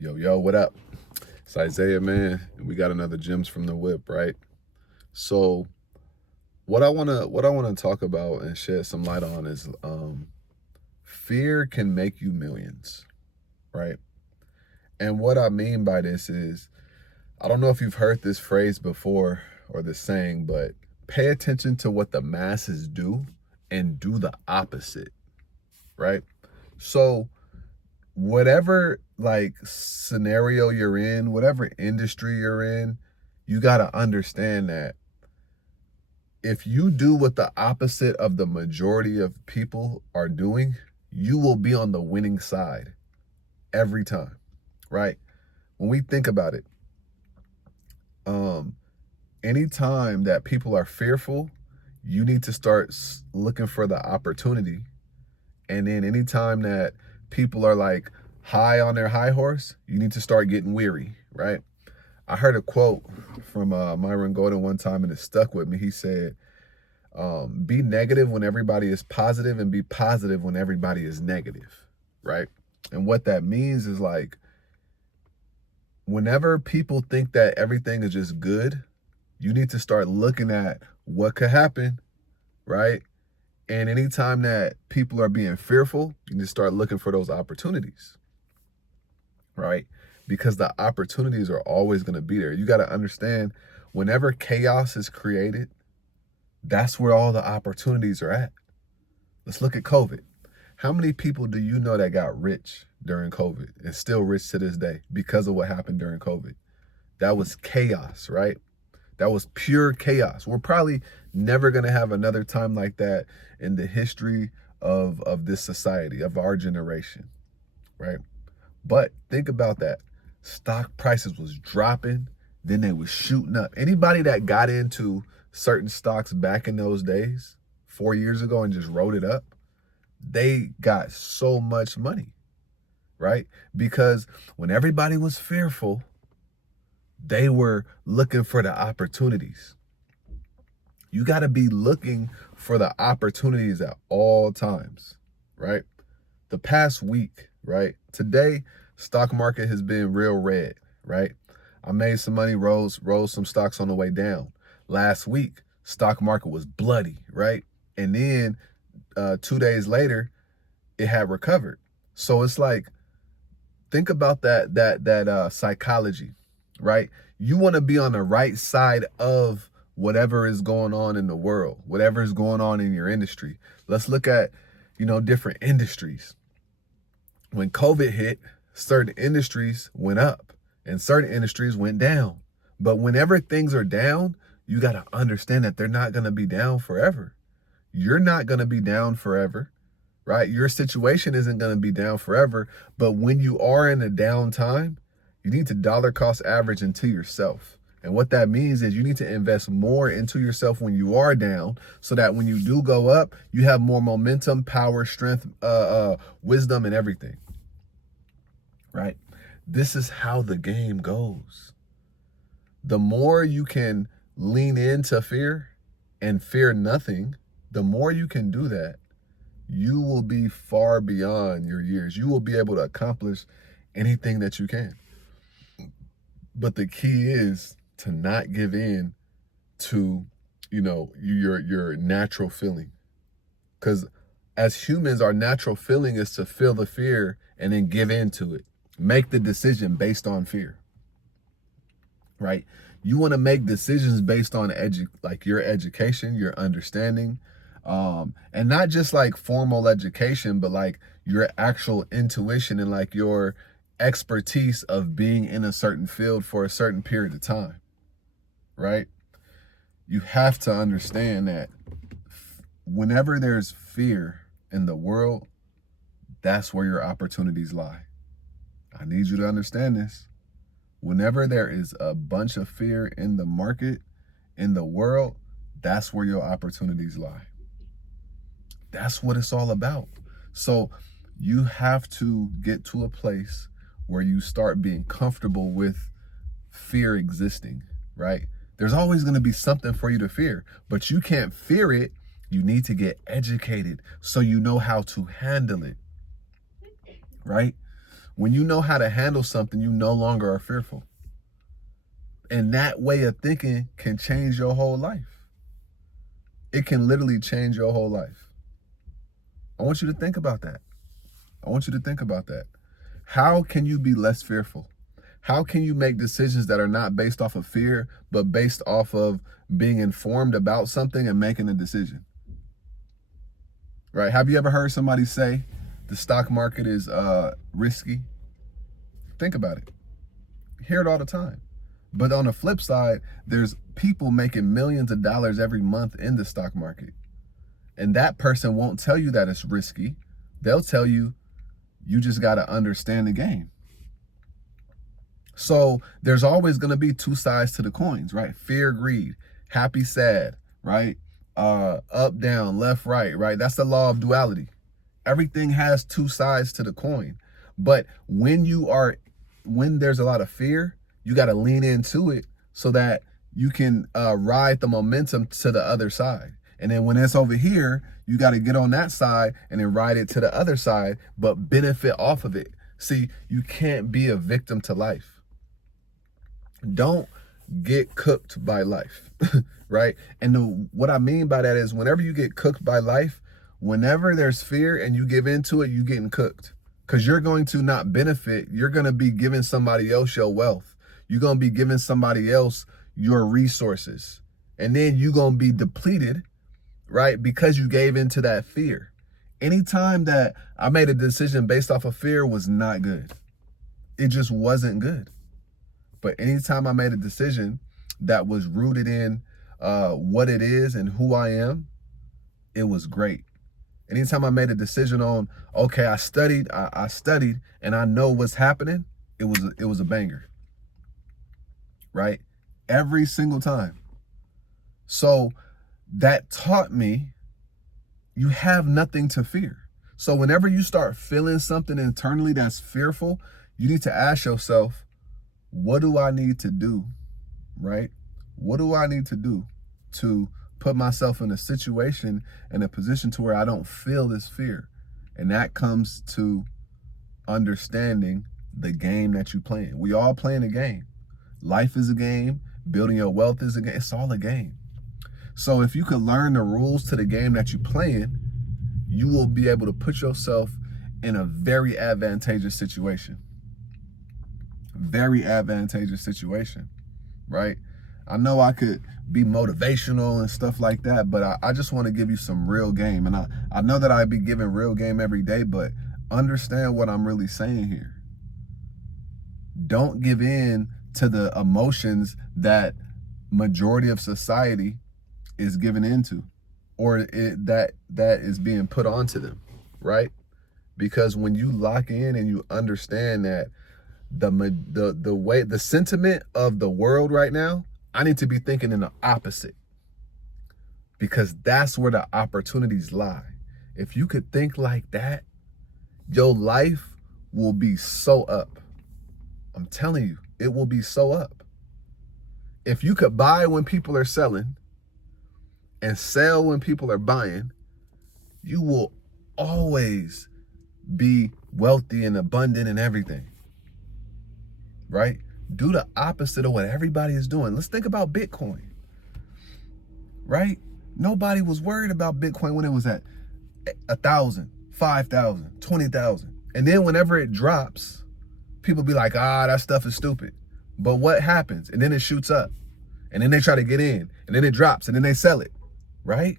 Yo, what up? It's Isiah, man, and we got another Gems from the Whip, right? So what I wanna talk about and shed some light on is fear can make you millions, right? And what I mean by this is I don't know if you've heard this phrase before or this saying, but pay attention to what the masses do and do the opposite, right? So whatever like scenario you're in, whatever industry you're in, you got to understand that if you do what the opposite of the majority of people are doing, you will be on the winning side every time, right? When we think about it, um anytime that people are fearful, you need to start looking for the opportunity. And then anytime that people are like high on their high horse, you need to start getting weary, right? I heard a quote from Myron Golden one time and it stuck with me. He said, be negative when everybody is positive and be positive when everybody is negative, right? And what that means is like, whenever people think that everything is just good, you need to start looking at what could happen, right? And anytime that people are being fearful, you need to start looking for those opportunities, right? Because the opportunities are always going to be there. You got to understand, whenever chaos is created, that's where all the opportunities are at. Let's look at COVID. How many people do you know that got rich during COVID and still rich to this day because of what happened during COVID? That was chaos, right? That was pure chaos. We're probably never going to have another time like that in the history of this society, of our generation, right? But think about that. Stock prices was dropping, then they was shooting up. Anybody that got into certain stocks back in those days, 4 years ago, and just wrote it up, they got so much money, right? Because when everybody was fearful, they were looking for the opportunities. You got to be looking for the opportunities at all times, right? The past week, right? Today, stock market has been real red, right? I made some money, rose some stocks on the way down. Last week, stock market was bloody, right? And then 2 days later, it had recovered. So it's like, think about that psychology, right? You want to be on the right side of whatever is going on in the world, whatever is going on in your industry. Let's look at, different industries. When COVID hit, certain industries went up and certain industries went down. But whenever things are down, you got to understand that they're not going to be down forever. You're not going to be down forever, right? Your situation isn't going to be down forever. But when you are in a down time, you need to dollar cost average into yourself. And what that means is you need to invest more into yourself when you are down, so that when you do go up, you have more momentum, power, strength, wisdom, and everything, right? This is how the game goes. The more you can lean into fear and fear nothing, the more you can do that, you will be far beyond your years. You will be able to accomplish anything that you can. But the key is to not give in to, your natural feeling. Because as humans, our natural feeling is to feel the fear and then give in to it. Make the decision based on fear, right? You want to make decisions based on your education, your understanding, and not just like formal education, but like your actual intuition and like your expertise of being in a certain field for a certain period of time, right? You have to understand that whenever there's fear in the world, that's where your opportunities lie. I need you to understand this. Whenever there is a bunch of fear in the market, in the world, that's where your opportunities lie. That's what it's all about. So you have to get to a place where you start being comfortable with fear existing, right? There's always going to be something for you to fear, but you can't fear it. You need to get educated so you know how to handle it, right? When you know how to handle something, you no longer are fearful. And that way of thinking can change your whole life. It can literally change your whole life. I want you to think about that. I want you to think about that. How can you be less fearful? How can you make decisions that are not based off of fear, but based off of being informed about something and making a decision? Right? Have you ever heard somebody say the stock market is risky? Think about it. You hear it all the time. But on the flip side, there's people making millions of dollars every month in the stock market. And that person won't tell you that it's risky. They'll tell you, you just got to understand the game. So there's always going to be two sides to the coins, right? Fear, greed, happy, sad, right? Up, down, left, right? That's the law of duality. Everything has two sides to the coin. But when there's a lot of fear, you got to lean into it so that you can ride the momentum to the other side. And then when it's over here, you got to get on that side and then ride it to the other side, but benefit off of it. See, you can't be a victim to life. Don't get cooked by life, right? And what I mean by that is whenever you get cooked by life, whenever there's fear and you give into it, you're getting cooked because you're going to not benefit. You're going to be giving somebody else your wealth. You're going to be giving somebody else your resources. And then you're going to be depleted, right? Because you gave into that fear. Anytime that I made a decision based off of fear was not good. It just wasn't good. But anytime I made a decision that was rooted in what it is and who I am, it was great. Anytime I made a decision on, okay, I studied and I know what's happening, it was a banger. Right? Every single time. So that taught me you have nothing to fear. So whenever you start feeling something internally that's fearful, you need to ask yourself, what do I need to do, right? What do I need to do to put myself in a situation, in a position to where I don't feel this fear? And that comes to understanding the game that you're playing. We all playing a game. Life is a game. Building your wealth is a game. It's all a game. So if you could learn the rules to the game that you're playing, you will be able to put yourself in a very advantageous situation. Very advantageous situation, right? I know I could be motivational and stuff like that, but I just want to give you some real game. And I know that I'd be giving real game every day, but understand what I'm really saying here. Don't give in to the emotions that majority of society is given into, or that is being put onto them, right? Because when you lock in and you understand that the sentiment of the world right now, I need to be thinking in the opposite, because that's where the opportunities lie. If you could think like that, your life will be so up. I'm telling you, it will be so up. If you could buy when people are selling and sell when people are buying, you will always be wealthy and abundant and everything, right? Do the opposite of what everybody is doing. Let's think about Bitcoin, right? Nobody was worried about Bitcoin when it was at 1,000, 5,000, 20,000. And then whenever it drops, people be like, that stuff is stupid. But what happens? And then it shoots up. And then they try to get in. And then it drops. And then they sell it. Right?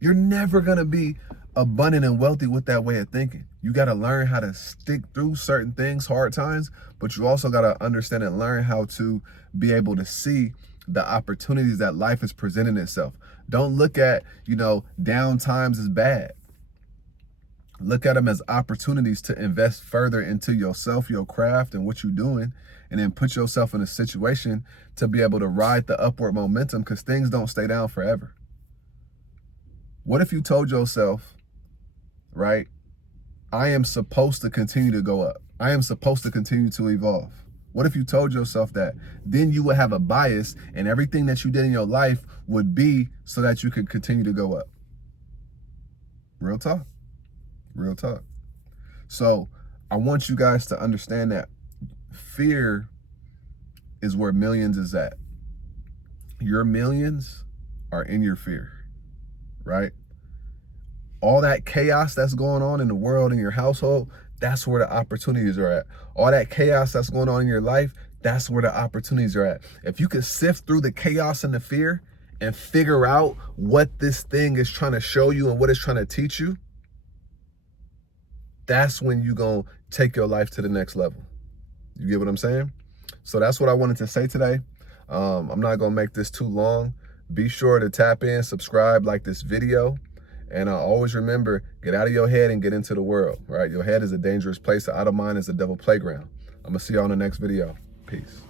You're never going to be abundant and wealthy with that way of thinking. You got to learn how to stick through certain things, hard times. But you also got to understand and learn how to be able to see the opportunities that life is presenting itself. Don't look at, down times as bad. Look at them as opportunities to invest further into yourself, your craft, and what you're doing, and then put yourself in a situation to be able to ride the upward momentum, because things don't stay down forever. What if you told yourself, right, I am supposed to continue to go up. I am supposed to continue to evolve. What if you told yourself that? Then you would have a bias, and everything that you did in your life would be so that you could continue to go up. Real talk. Real talk. So I want you guys to understand that fear is where millions is at. Your millions are in your fear, right? All that chaos that's going on in the world, in your household, that's where the opportunities are at. All that chaos that's going on in your life, that's where the opportunities are at. If you could sift through the chaos and the fear and figure out what this thing is trying to show you and what it's trying to teach you, that's when you're going to take your life to the next level. You get what I'm saying? So that's what I wanted to say today. I'm not going to make this too long. Be sure to tap in, subscribe, like this video. And always remember, get out of your head and get into the world, right? Your head is a dangerous place. The out of mind is a devil playground. I'm going to see you on the next video. Peace.